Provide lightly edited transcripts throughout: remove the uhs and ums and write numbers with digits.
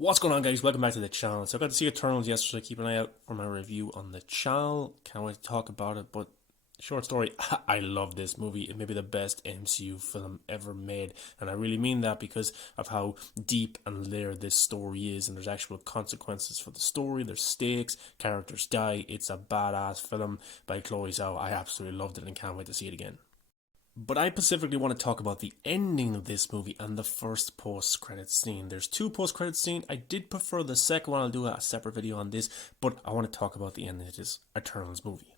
What's going on, guys? Welcome back to the channel. So I got to see Eternals yesterday. Keep an eye out for my review on the channel. Can't wait to talk about it. But short story, I love this movie. It may be the best MCU film ever made, and I really mean that because of how deep and layered this story is. And there's actual consequences for the story. There's stakes. Characters die. It's a badass film by Chloe Zhao. I absolutely loved it and can't wait to see it again. But I specifically want to talk about the ending of this movie and the first post-credit scene. There's two post-credit scenes. I did prefer the second one. I'll do a separate video on this, but I want to talk about the ending of this Eternals movie.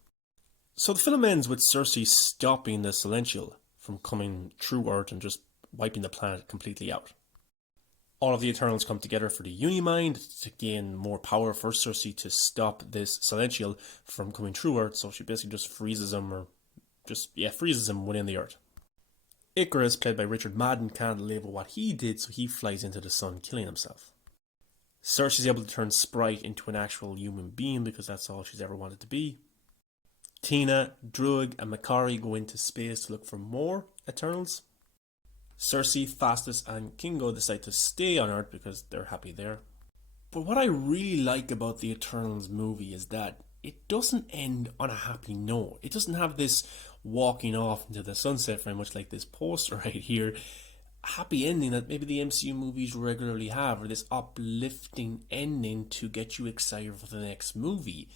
So the film ends with Cersei stopping the Celestial from coming through Earth and just wiping the planet completely out. All of the Eternals come together for the Unimind to gain more power for Cersei to stop this Celestial from coming through Earth, so she basically just freezes him or freezes him within the Earth. Icarus, played by Richard Madden, can't live with what he did, so he flies into the sun, killing himself. Cersei's able to turn Sprite into an actual human being because that's all she's ever wanted to be. Tina, Druig, and Makkari go into space to look for more Eternals. Cersei, Phastos, and Kingo decide to stay on Earth because they're happy there. But what I really like about the Eternals movie is that it doesn't end on a happy note. It doesn't have this walking off into the sunset very much like this poster right here. A happy ending that maybe the MCU movies regularly have, or this uplifting ending to get you excited for the next movie.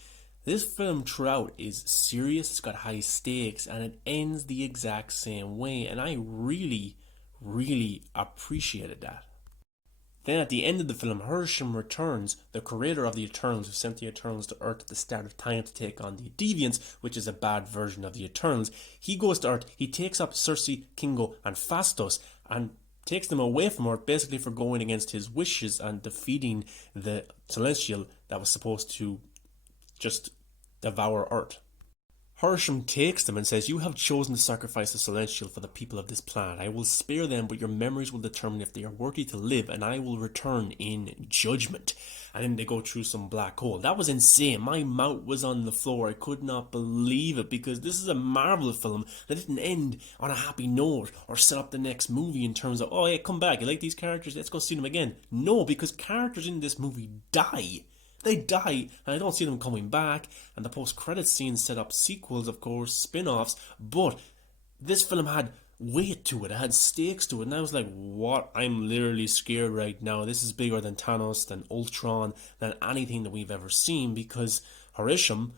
This film throughout is serious, it's got high stakes, and it ends the exact same way, and I really, really appreciated that. Then at the end of the film, Hersham returns, the creator of the Eternals, who sent the Eternals to Earth at the start of time to take on the Deviants, which is a bad version of the Eternals. He goes to Earth, he takes up Cersei, Kingo, and Phastos, and takes them away from Earth, basically for going against his wishes and defeating the Celestial that was supposed to just devour Earth. Hersham takes them and says, "You have chosen to sacrifice the Celestial for the people of this planet. I will spare them, but your memories will determine if they are worthy to live, and I will return in judgment." And then they go through some black hole. That was insane. My mouth was on the floor. I could not believe it, because this is a Marvel film that didn't end on a happy note or set up the next movie in terms of, oh, yeah, come back. You like these characters? Let's go see them again. No, because characters in this movie die. They die, and I don't see them coming back, and the post-credits scenes set up sequels, of course, spin-offs, but this film had weight to it, it had stakes to it, and I was like, what? I'm literally scared right now. This is bigger than Thanos, than Ultron, than anything that we've ever seen, because Hersham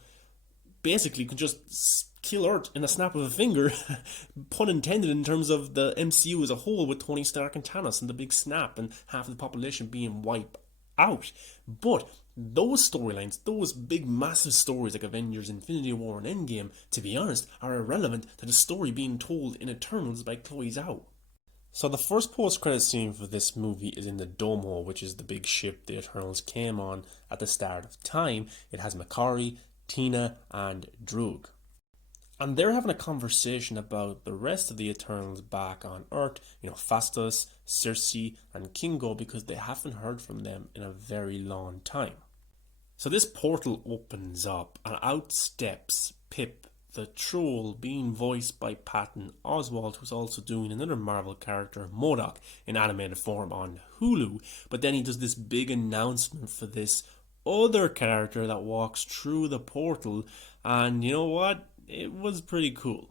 basically could just kill Earth in a snap of a finger, pun intended, in terms of the MCU as a whole, with Tony Stark and Thanos and the big snap and half of the population being wiped out. But those storylines, those big massive stories like Avengers, Infinity War, and Endgame, to be honest, are irrelevant to the story being told in Eternals by Chloe Zhao. So the first post-credit scene for this movie is in the Domo, which is the big ship the Eternals came on at the start of time. It has Makkari, Tina, and Druig. And they're having a conversation about the rest of the Eternals back on Earth, Phastos, Cersei, and Kingo, because they haven't heard from them in a very long time. So this portal opens up, and out steps Pip, the troll, being voiced by Patton Oswalt, who's also doing another Marvel character, MODOK, in animated form on Hulu. But then he does this big announcement for this other character that walks through the portal, and you know what? It was pretty cool.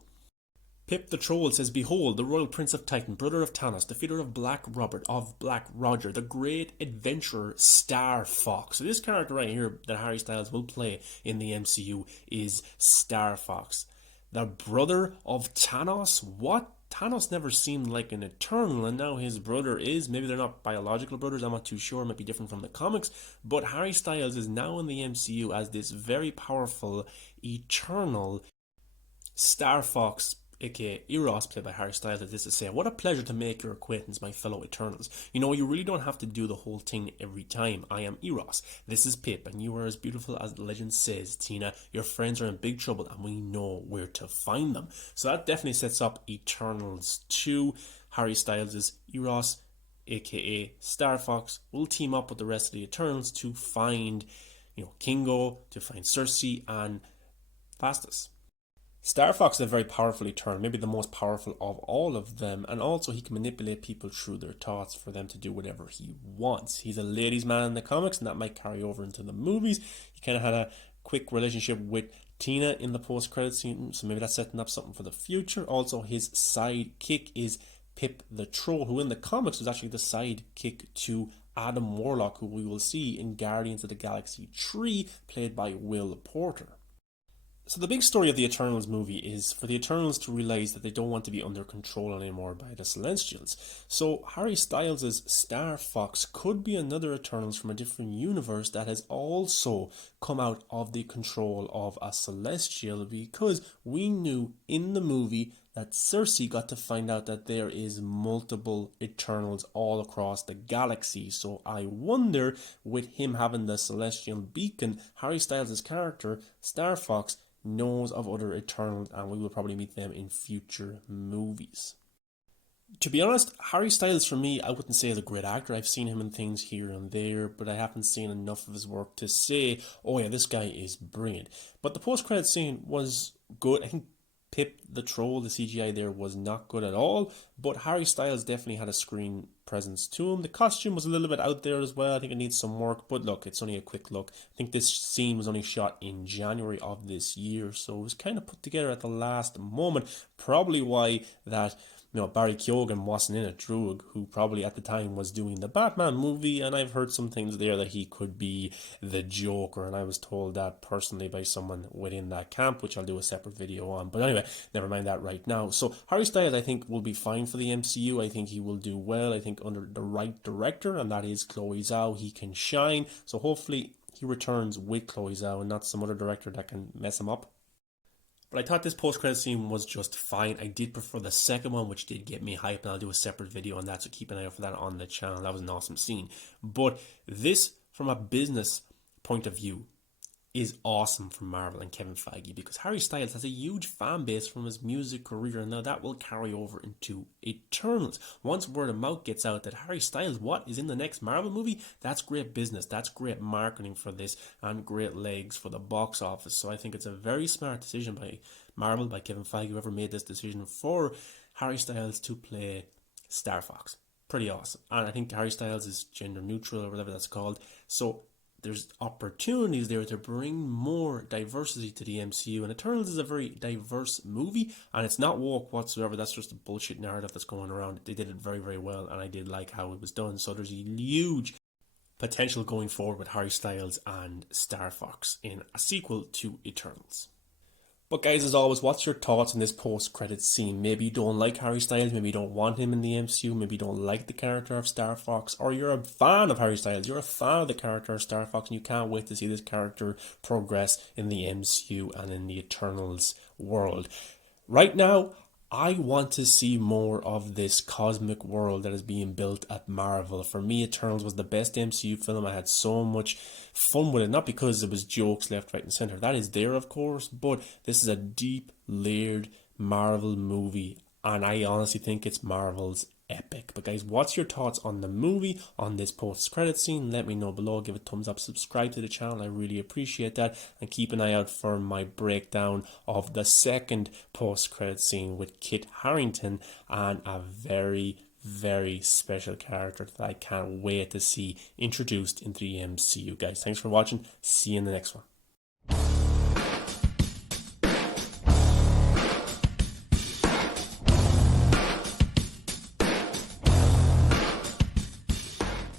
Pip the Troll says, "Behold, the Royal Prince of Titan, brother of Thanos, defeater of Black Robert, of Black Roger, the great adventurer Star Fox." So this character right here that Harry Styles will play in the MCU is Star Fox. The brother of Thanos? What? Thanos never seemed like an Eternal, and now his brother is. Maybe they're not biological brothers, I'm not too sure. It might be different from the comics. But Harry Styles is now in the MCU as this very powerful Eternal. Star Fox, aka Eros, played by Harry Styles, had this to say: "What a pleasure to make your acquaintance, my fellow Eternals. You really don't have to do the whole thing every time. I am Eros. This is Pip, and you are as beautiful as the legend says. Tina, your friends are in big trouble, and we know where to find them." So that definitely sets up Eternals 2. Harry Styles' Eros, aka Star Fox, will team up with the rest of the Eternals to find, Kingo, to find Cersei and Phastos. Star Fox is a very powerful Eternal, maybe the most powerful of all of them, and also he can manipulate people through their thoughts for them to do whatever he wants. He's a ladies' man in the comics, and that might carry over into the movies. He kind of had a quick relationship with Tina in the post-credit scene, so maybe that's setting up something for the future. Also, his sidekick is Pip the Troll, who in the comics was actually the sidekick to Adam Warlock, who we will see in Guardians of the Galaxy 3, played by Will Porter. So the big story of the Eternals movie is for the Eternals to realize that they don't want to be under control anymore by the Celestials. So Harry Styles' Star Fox could be another Eternals from a different universe that has also come out of the control of a Celestial, because we knew in the movie that Cersei got to find out that there is multiple Eternals all across the galaxy. So I wonder, with him having the Celestial Beacon, Harry Styles' character, Star Fox, knows of other Eternals, and we will probably meet them in future movies. To be honest, Harry Styles for me, I wouldn't say is a great actor. I've seen him in things here and there, but I haven't seen enough of his work to say, oh yeah, this guy is brilliant. But the post-credit scene was good. I think Pip the Troll, the CGI there, was not good at all, but Harry Styles definitely had a screen presence to him. The costume was a little bit out there as well. I think it needs some work, but look, it's only a quick look. I think this scene was only shot in January of this year, so it was kind of put together at the last moment. Probably why that Barry Keoghan wasn't in it. Druig, who probably at the time was doing the Batman movie, and I've heard some things there that he could be the Joker, and I was told that personally by someone within that camp, which I'll do a separate video on. But anyway, never mind that right now. So Harry Styles, I think, will be fine for the MCU. I think he will do well. I think under the right director, and that is Chloe Zhao, he can shine. So hopefully he returns with Chloe Zhao and not some other director that can mess him up. But I thought this post-credit scene was just fine. I did prefer the second one, which did get me hyped, and I'll do a separate video on that, so keep an eye out for that on the channel. That was an awesome scene. But this, from a business point of view, is awesome from Marvel and Kevin Feige, because Harry Styles has a huge fan base from his music career, and now that will carry over into Eternals. Once word of mouth gets out that Harry Styles is in the next Marvel movie, that's great business, that's great marketing for this, and great legs for the box office. So I think it's a very smart decision by Marvel, by Kevin Feige, whoever made this decision, for Harry Styles to play Star Fox. Pretty awesome. And I think Harry Styles is gender neutral, or whatever that's called, so there's opportunities there to bring more diversity to the MCU, and Eternals is a very diverse movie, and it's not woke whatsoever. That's just a bullshit narrative that's going around. They did it very, very well, and I did like how it was done. So there's a huge potential going forward with Harry Styles and Star Fox in a sequel to Eternals. But guys, as always, what's your thoughts on this post-credits scene? Maybe you don't like Harry Styles, maybe you don't want him in the MCU, maybe you don't like the character of Star Fox, or you're a fan of Harry Styles, you're a fan of the character of Star Fox, and you can't wait to see this character progress in the MCU and in the Eternals world. Right now, I want to see more of this cosmic world that is being built at Marvel. For me, Eternals was the best MCU film. I had so much fun with it, not because it was jokes left, right, and centre. That is there, of course, but this is a deep, layered Marvel movie, and I honestly think it's Marvel's epic. But guys, what's your thoughts on the movie, on this post-credit scene? Let me know below. Give a thumbs up, subscribe to the channel, I really appreciate that, and keep an eye out for my breakdown of the second post-credit scene with Kit Harington, and a very, very special character that I can't wait to see introduced into the MCU. Guys, thanks for watching. See you in the next one.